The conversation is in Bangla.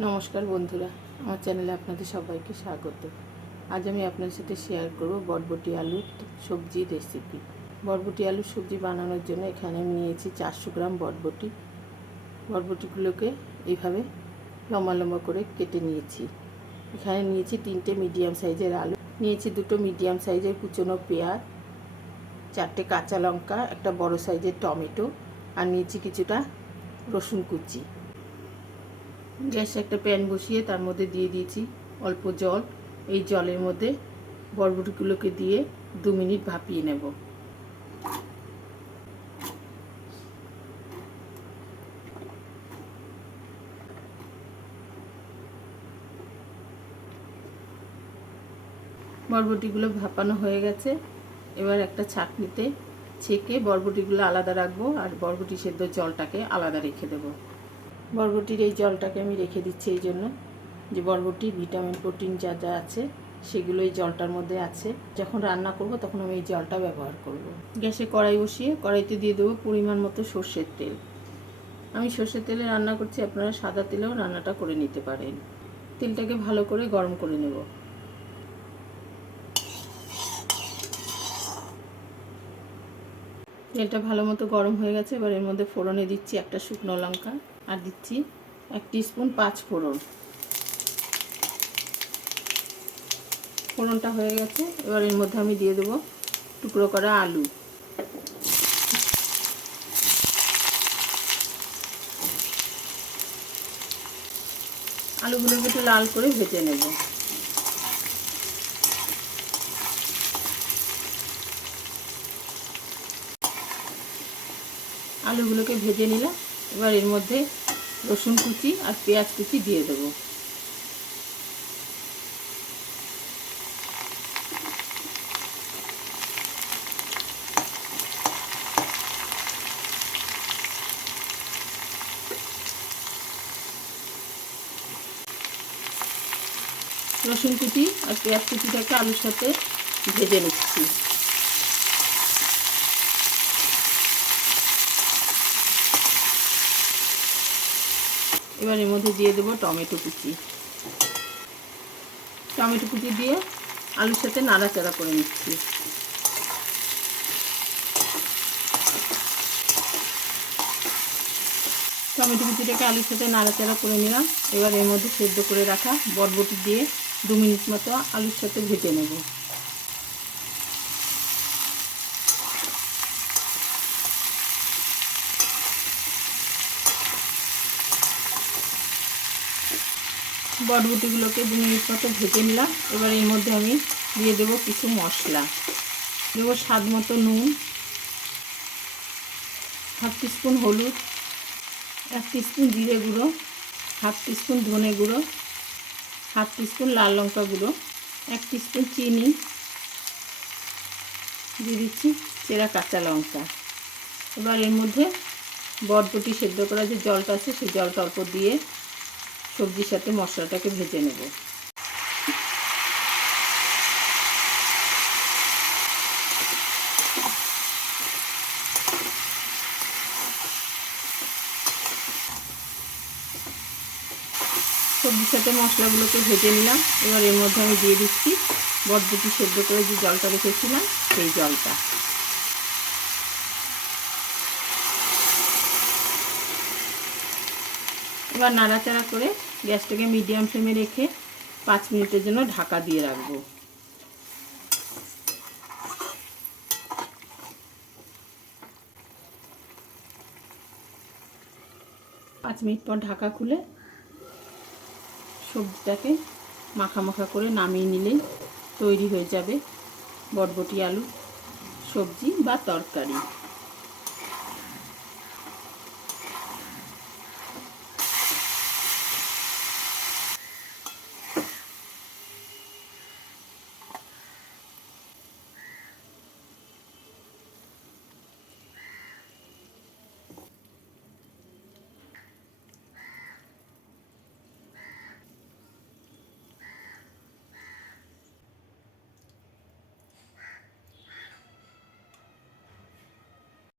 নমস্কার বন্ধুরা, আমার চ্যানেলে আপনাদের সবাইকে স্বাগত। আজ আমি আপনাদের সাথে শেয়ার করব বরবটি আলুর সবজি রেসিপি বরবটি আলুর সবজি বানানোর জন্য এখানে আমি নিয়েছি চারশো গ্রাম বরবটি। বরবটিগুলোকে এইভাবে লম্বা লম্বা করে কেটে নিয়েছি। এখানে নিয়েছি তিনটে মিডিয়াম সাইজের আলু। নিয়েছি দুটো মিডিয়াম সাইজের কুচনো পেঁয়াজ, চারটে কাঁচা লঙ্কা, একটা বড় সাইজের টমেটো, আর নিয়েছি কিছুটা রসুন কুচি। গ্যাসে একটা প্যান বসিয়ে তার মধ্যে দিয়ে দিয়েছি অল্প জল। এই জলের মধ্যে বরবটিগুলোকে দিয়ে দু মিনিট ভাপিয়ে নেব। বরবটিগুলো ভাপানো হয়ে গেছে। এবার একটা ছাঁকনিতে ছেঁকে বরবটিগুলো আলাদা রাখব আর বরবটি সেদ্ধ জলটাকে আলাদা রেখে দেবো। বরবটির এই জলটাকে আমি রেখে দিচ্ছি এই জন্য। যে বরবটি, ভিটামিন, প্রোটিন যা যা আছে, সেগুলো এই জলটার মধ্যে আছে। যখন রান্না করব তখন আমি এই জলটা ব্যবহার করব। গ্যাসে কড়াই বসিয়ে কড়াইতে দিয়ে দেবো পরিমাণ মতো সর্ষের তেল। আমি সর্ষের তেলে রান্না করছি, আপনারা সাদা তেলেও রান্নাটা করে নিতে পারেন। তেলটাকে ভালো করে গরম করে নেব। তেলটা ভালো মতো গরম হয়ে গেছে, এবার এর মধ্যে ফোড়নে দিচ্ছি একটা শুকনো লঙ্কা। আর দিচ্ছি এক স্পুন পাঁচ ফোড়ন। ফোড়নটা হয়ে গেছে, এবার এর মধ্যে আমি দিয়ে দেবো টুকরো করা আলু। আলুগুলোকে একটু লাল করে ভেজে নেব। আলুগুলোকে ভেজে নিলাম, এবার এর মধ্যে রসুন কুচি আর পেঁয়াজ কুচি দিয়ে দেবো। রসুন কুচি আর পেঁয়াজ কুচিটাকে আলুর সাথে ভেজে নিচ্ছি। এবার এর মধ্যে দিয়ে দেবো টমেটো কুচি। টমেটো কুচি দিয়ে আলুর সাথে নাড়াচাড়া করে নিচ্ছি। টমেটো কুচিটাকে আলুর সাথে নাড়াচাড়া করে নিলাম। এবার এর মধ্যে সেদ্ধ করে রাখা বটবটি দিয়ে দু মিনিট মতো আলুর সাথে ভেজে নেব। বটবটিগুলোকে দু মিনিট মতো ভেজে নিলাম। এবার এর মধ্যে আমি দিয়ে দেবো কিছু মশলা। দেবো স্বাদ মতো নুন, হাফ টিস্পুন হলুদ, এক টিস্পুন জিরে গুঁড়ো, হাফ টিস্পুন ধনে গুঁড়ো, হাফ টিস্পুন লাল লঙ্কা গুঁড়ো, এক টিস্পুন চিনি, দিয়ে দিচ্ছি চেরা কাঁচা লঙ্কা। এবার এর মধ্যে বটবটি সেদ্ধ করা যে জলটা আছে, সেই জলটা অল্প দিয়ে সবজির সাথে মশলাটাকে ভেজে নেব। সবজির সাথে মশলাগুলোকে ভেজে নিলাম। এবার এর মধ্যে আমি দিয়ে দিচ্ছি বটবটি সেদ্ধ করে যে জলটা রেখেছিলাম, সেই জলটা। এবার নাড়াচাড়া করে গ্যাসটাকে মিডিয়াম ফ্লেমে রেখে পাঁচ মিনিটের জন্য ঢাকা দিয়ে রাখব। পাঁচ মিনিট পর ঢাকা খুলে সবজিটাকে মাখা মাখা করে নামিয়ে নিলেই তৈরি হয়ে যাবে বটবটি আলু, সবজি বা তরকারি।